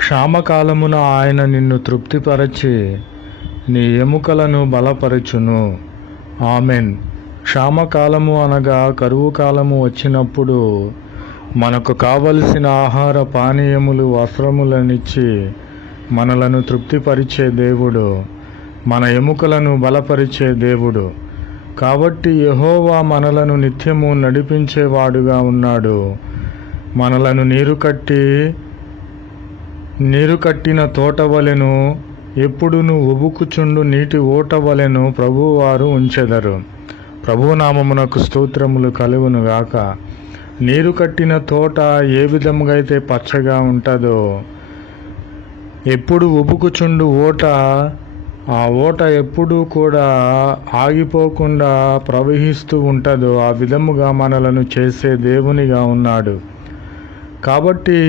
క్షామకాలమున ఆయన నిన్ను తృప్తిపరచి నీ ఎముకలను బలపరచును. ఆమెన్. క్షామకాలము అనగా కరువు కాలము వచ్చినప్పుడు మనకు కావలసిన ఆహార పానీయములు వస్త్రములనిచ్చి మనలను తృప్తిపరిచే దేవుడు, మన ఎముకలను బలపరిచే దేవుడు. కాబట్టి యెహోవా మనలను నిత్యము నడిపించేవాడుగా ఉన్నాడు. మనలను నీరు కట్టిన తోటవలెను, ఎప్పుడును ఉబుకుచుండు నీటి ఓటవలెను ప్రభువారు ఉంచెదరు. ప్రభునామమునకు స్తోత్రములు కలుగునుగాక. నీరు కట్టిన తోట ఏ విధముగా అయితే పచ్చగా ఉంటుందో, ఎప్పుడు ఉబుకుచుండు ఓట, ఆ ఓట ఎప్పుడూ కూడా ఆగిపోకుండా ప్రవహిస్తూ ఉంటుందో, ఆ విధముగా మనలను చేసే దేవునిగా ఉన్నాడు. కాబట్టి